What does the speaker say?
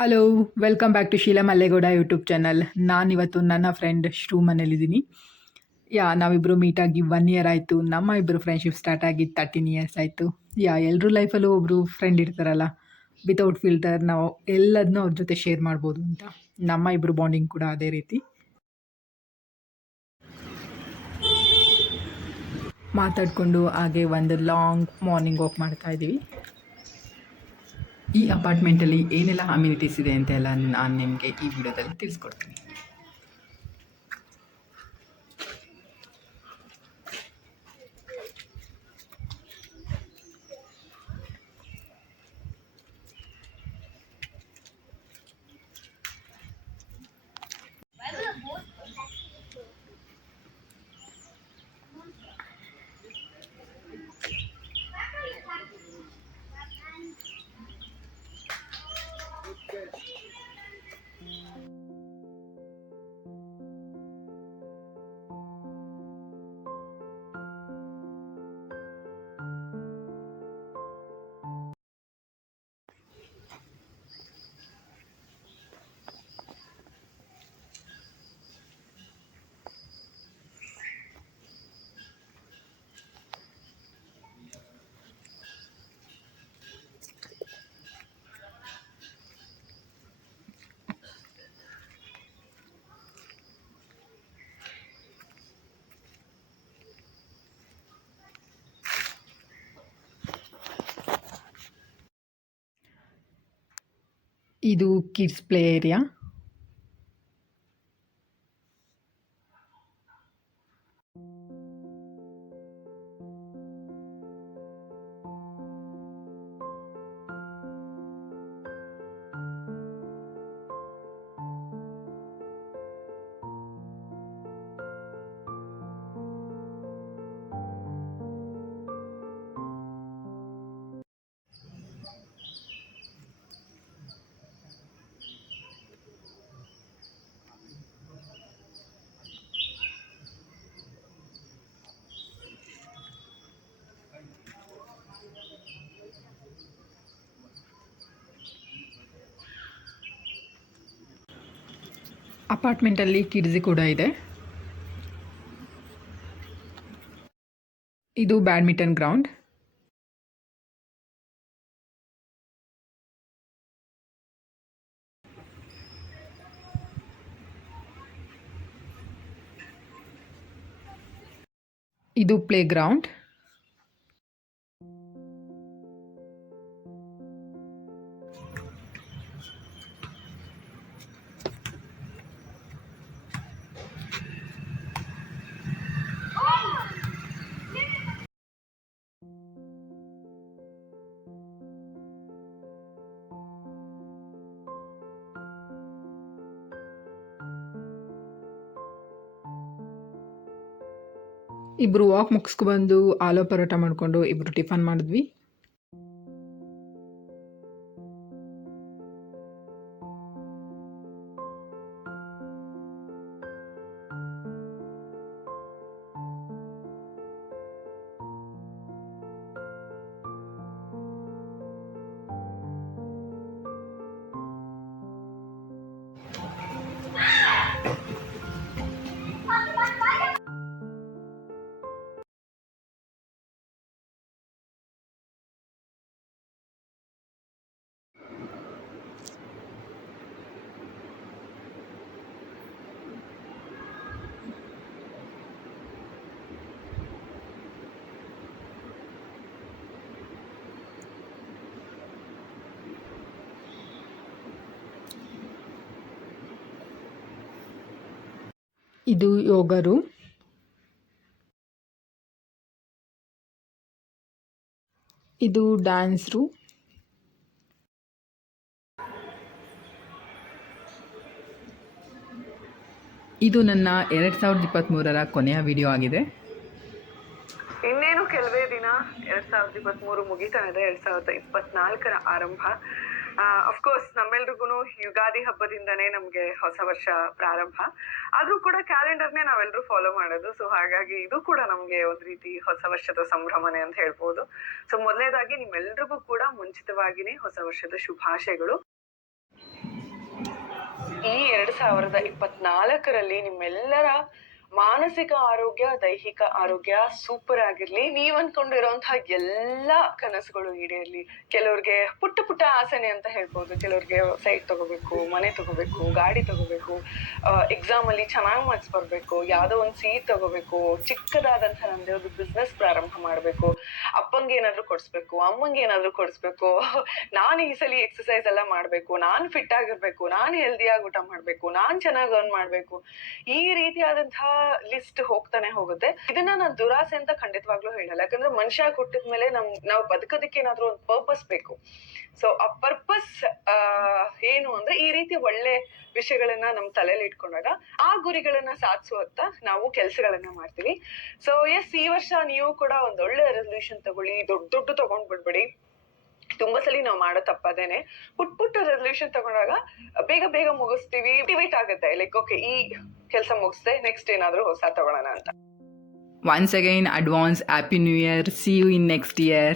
Hello, welcome back to Sheela Mallegowda YouTube channel. ನಾನಿವತ್ತು ನನ್ನ friend shrew ಮನೇಲಿದ್ದೀನಿ. ನಾವಿಬ್ಬರು ಮೀಟಾಗಿ 1 ಇಯರ್ ಆಯಿತು. ನಮ್ಮ ಇಬ್ಬರು ಫ್ರೆಂಡ್ಶಿಪ್ ಸ್ಟಾರ್ಟ್ ಆಗಿ 13 ಇಯರ್ಸ್ ಆಯಿತು. ಎಲ್ಲರೂ ಲೈಫಲ್ಲೂ ಒಬ್ಬರು ಫ್ರೆಂಡ್ ಇರ್ತಾರಲ್ಲ, ವಿತೌಟ್ ಫಿಲ್ಟರ್ ನಾವು ಎಲ್ಲದನ್ನೂ ಅವ್ರ ಜೊತೆ ಶೇರ್ ಮಾಡ್ಬೋದು ಅಂತ. ನಮ್ಮ ಇಬ್ಬರು ಬಾಂಡಿಂಗ್ ಕೂಡ ಅದೇ ರೀತಿ. ಮಾತಾಡಿಕೊಂಡು ಹಾಗೆ ಒಂದು ಲಾಂಗ್ ಮಾರ್ನಿಂಗ್ ವಾಕ್ ಮಾಡ್ತಾ ಇದ್ದೀವಿ. ಈ ಅಪಾರ್ಟ್ಮೆಂಟಲ್ಲಿ ಏನೆಲ್ಲ ಅಮ್ಯುನಿಟೀಸ್ ಇದೆ ಅಂತೆಲ್ಲ ನಾನು ನಿಮಗೆ ಈ ವಿಡಿಯೋದಲ್ಲಿ ತಿಳಿಸ್ಕೊಡ್ತೀನಿ. ಇದು ಕಿಡ್ಸ್ ಪ್ಲೇ ಏರಿಯಾ. ಅಪಾರ್ಟ್ಮೆಂಟಲ್ಲಿ ಕಿಡ್ಸ್ ಕೂಡ ಇದೆ. ಇದು ಬ್ಯಾಡ್ಮಿಂಟನ್ ಗ್ರೌಂಡ್. ಇದು ಪ್ಲೇ ಗ್ರೌಂಡ್. ಇಬ್ಬರು ವಾಕ್ ಮುಗಿಸ್ಕೊಬಂದು ಆಲೂ ಪರೋಟ ಮಾಡಿಕೊಂಡು ಇಬ್ಬರು ಟಿಫನ್ ಮಾಡಿದ್ವಿ. ಇದು ಯೋಗ ರೂಮ್. ಇದು ಡ್ಯಾನ್ಸ್ ರೂಮ್. ಇದು ನನ್ನ 2023 ಕೊನೆಯ ವಿಡಿಯೋ ಆಗಿದೆ. ಇನ್ನೇನು ಕೆಲವೇ ದಿನ 2023 ಮುಗಿತಾ ಇದೆ. 2024 ಆರಂಭ. ಅಫ್ಕೋರ್ಸ್ ನಮ್ಮೆಲ್ರಿಗೂ ಯುಗಾದಿ ಹಬ್ಬದಿಂದನೇ ನಮಗೆ ಹೊಸ ವರ್ಷ ಪ್ರಾರಂಭ. ಆದರೂ ಕೂಡ ಕ್ಯಾಲೆಂಡರ್ನೇ ನಾವೆಲ್ಲರೂ ಫಾಲೋ ಮಾಡೋದು. ಸೊ ಹಾಗಾಗಿ ಇದು ಕೂಡ ನಮಗೆ ಒಂದು ರೀತಿ ಹೊಸ ವರ್ಷದ ಸಂಭ್ರಮನೆ ಅಂತ ಹೇಳ್ಬೋದು. ಸೊ ಮೊದಲನೇದಾಗಿ ನಿಮ್ಮೆಲ್ರಿಗೂ ಕೂಡ ಮುಂಚಿತವಾಗಿಯೇ ಹೊಸ ವರ್ಷದ ಶುಭಾಶಯಗಳು. 2024ರಲ್ಲಿ ನಿಮ್ಮೆಲ್ಲರ ಮಾನಸಿಕ ಆರೋಗ್ಯ, ದೈಹಿಕ ಆರೋಗ್ಯ ಸೂಪರ್ ಆಗಿರ್ಲಿ. ನೀವ್ ಅನ್ಕೊಂಡಿರೋಂತಹ ಎಲ್ಲಾ ಕನಸುಗಳು ಈಡೇರ್ಲಿ. ಕೆಲವ್ರಿಗೆ ಪುಟ್ಟ ಪುಟ್ಟ ಆಸೆನೆ ಅಂತ ಹೇಳ್ಬೋದು. ಕೆಲವ್ರಿಗೆ ಸೈಟ್ ತಗೋಬೇಕು, ಮನೆ ತಗೋಬೇಕು, ಗಾಡಿ ತಗೋಬೇಕು, ಎಕ್ಸಾಮ್ ಅಲ್ಲಿ ಚೆನ್ನಾಗ್ ಮಾರ್ಕ್ಸ್ ಬರ್ಬೇಕು, ಯಾವ್ದೋ ಒಂದ್ ಸೀಟ್ ತಗೋಬೇಕು, ಚಿಕ್ಕದಾದಂತಹ ನಮ್ದೇ ಒಂದು ಬಿಸ್ನೆಸ್ ಪ್ರಾರಂಭ ಮಾಡ್ಬೇಕು, ಅಪ್ಪಂಗೆ ಏನಾದ್ರು ಕೊಡ್ಸ್ಬೇಕು, ಅಮ್ಮಂಗೆ ಏನಾದ್ರು ಕೊಡ್ಸ್ಬೇಕು, ನಾನ್ ಈ ಸಲ ಎಕ್ಸರ್ಸೈಸ್ ಎಲ್ಲ ಮಾಡ್ಬೇಕು, ನಾನ್ ಫಿಟ್ ಆಗಿರ್ಬೇಕು, ನಾನ್ ಹೆಲ್ದಿಯಾಗಿ ಊಟ ಮಾಡ್ಬೇಕು, ನಾನ್ ಚೆನ್ನಾಗ್ ಅರ್ನ್ ಮಾಡ್ಬೇಕು. ಈ ರೀತಿಯಾದಂತಹ ಲಿಸ್ಟ್ ಹೋಗ್ತಾನೆ ಹೋಗುತ್ತೆ. ಇದನ್ನ ನಾನ್ ದುರಾಸೆ ಅಂತ ಖಂಡಿತವಾಗ್ಲೂ ಹೇಳಲ್ಲ. ಯಾಕಂದ್ರೆ ಮನುಷ್ಯ ಹುಟ್ಟಿದ್ಮೇಲೆ ನಾವು ಬದುಕೋದಕ್ಕೆ ಏನಾದ್ರೂ ಒಂದು ಪರ್ಪಸ್ ಬೇಕು. ಸೊ ಆ ಪರ್ಪಸ್ ಏನು ಅಂದ್ರೆ ಈ ರೀತಿ ಒಳ್ಳೆ ವಿಷಯಗಳನ್ನ ನಮ್ ತಲೆಯಲ್ಲಿ ಇಟ್ಕೊಂಡಾಗ ಆ ಗುರಿಗಳನ್ನ ಸಾಧಿಸುವತ್ತ ನಾವು ಕೆಲಸಗಳನ್ನ ಮಾಡ್ತೀವಿ. ಸೊ ಎಸ್, ಈ ವರ್ಷ ನೀವು ಕೂಡ ಒಂದ್ ಒಳ್ಳೆ ರೆಸಲ್ಯೂಷನ್ ತಗೊಳ್ಳಿ. ದೊಡ್ಡ ತಗೊಂಡ್ ಬಿಡ್ಬೇಡಿ. ತುಂಬಾ ಸಲ ನಾವು ಮಾಡೋ ತಪ್ಪದೇನೆ. ಪುಟ್ಟ ರೆಸಲ್ಯೂಷನ್ ತಗೊಂಡಾಗ ಬೇಗ ಮುಗಿಸ್ತೀವಿ. ಮೋಟಿವೇಟ್ ಆಗುತ್ತೆ. ಲೈಕ್ ಓಕೆ, ಈ ಕೆಲಸ ಮುಗಿಸ್ದೆ, ನೆಕ್ಸ್ಟ್ ಏನಾದ್ರೂ ಹೊಸ ತಗೊಳ್ಳೋಣ ಅಂತ. Once again, advance Happy New Year. See you in next year.